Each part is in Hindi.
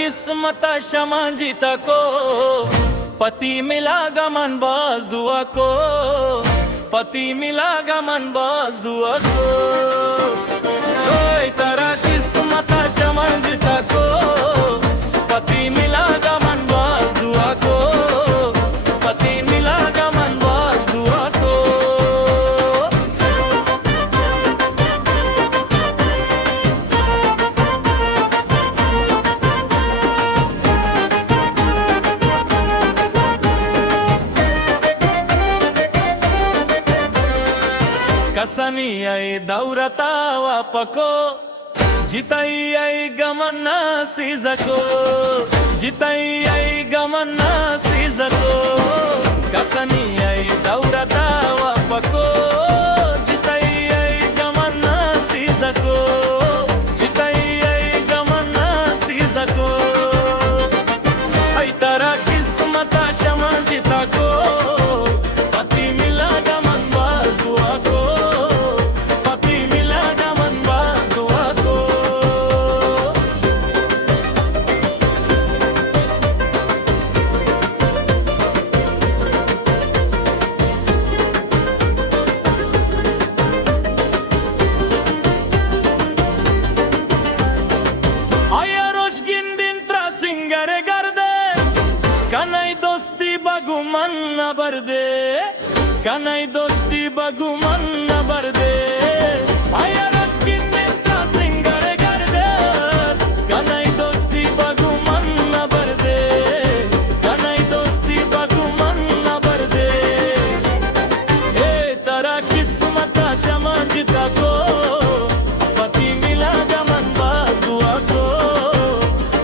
किस्मत शमांजिता को पति मिलागा मन बाज दुआ को, पति मिलागा मन बाज दुआ को। कोई तरह किस्मत शमांजिता को पति मिलागा मन बाज दुआ को, पति मिलागा मन बाज दुआ को। कसनी आई दौरता वापको जिताई आई गमना सीजको, जिताई आई गमना सीजको। कसनी आई दौरता वापको जिताई आई गमना सीजको, जिताई आई गमना सीजको। आई तारा किस्मत शमांजिता को पति मिलागा मन बाज दुआ को, पति मिलागा मन बाज दुआ को। आया रोश गिंदिन त्रा सिंगरे गर्दे कनाई दोस्ती बगुमन न बरदे, कनाई दोस्ती बगुमन न बरदे। आया रोश गिंदिन त्रा सिंगरे गर्दे कनाई दोस्ती बगुमन न बरदे, कनाई दोस्ती बगुमन न बरदे। ए तारा किस्मत शमांजिता को पति मिलागा मन बाज दुआ को,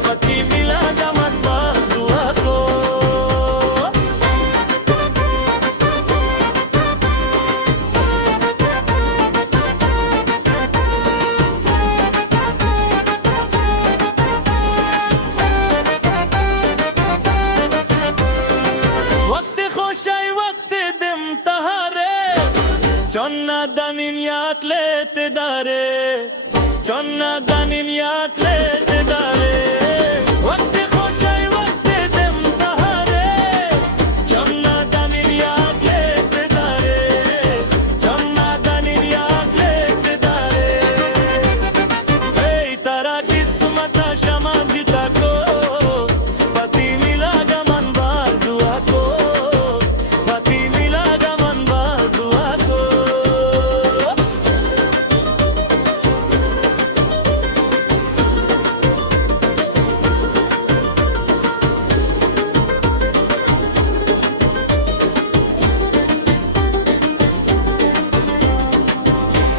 पति मिलागा मन बाज दुआ को। वक्त खुशाई वक्त दिम तहारे चन्ना दानिन यात लेते दारे, चन्ना दानिन यात लेते दारे। वक्त खुशाई वक्त दिम तहारे चन्ना दानिन यात लेते दारे, चन्ना दानिन यात लेते दारे। ए तारा किस्मत शमांजिता को पति मिलागा मन बाज दुआ को, पति मिलागा मन बाज दुआ को।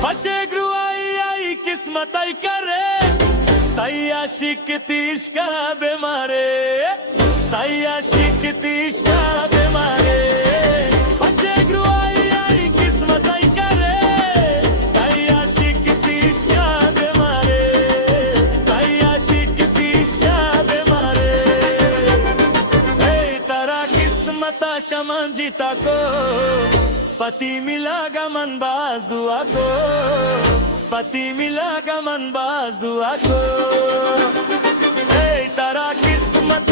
बचे ग्रुआई आई किस्मत आई करे तैया शिक तीश का बेमारे, तैया शिक तीश का बेमारे। बचे ग्रुआई आई किस्मत आई करे तैया शिक तीश का बेमारे, तैया शिक तीश का बेमारे। ए तारा किस्मत शमांजिता को पति मिलागा मन बाज दुआ को, पति मिलागा मन बाज दुआ को। ए तारा किस्मत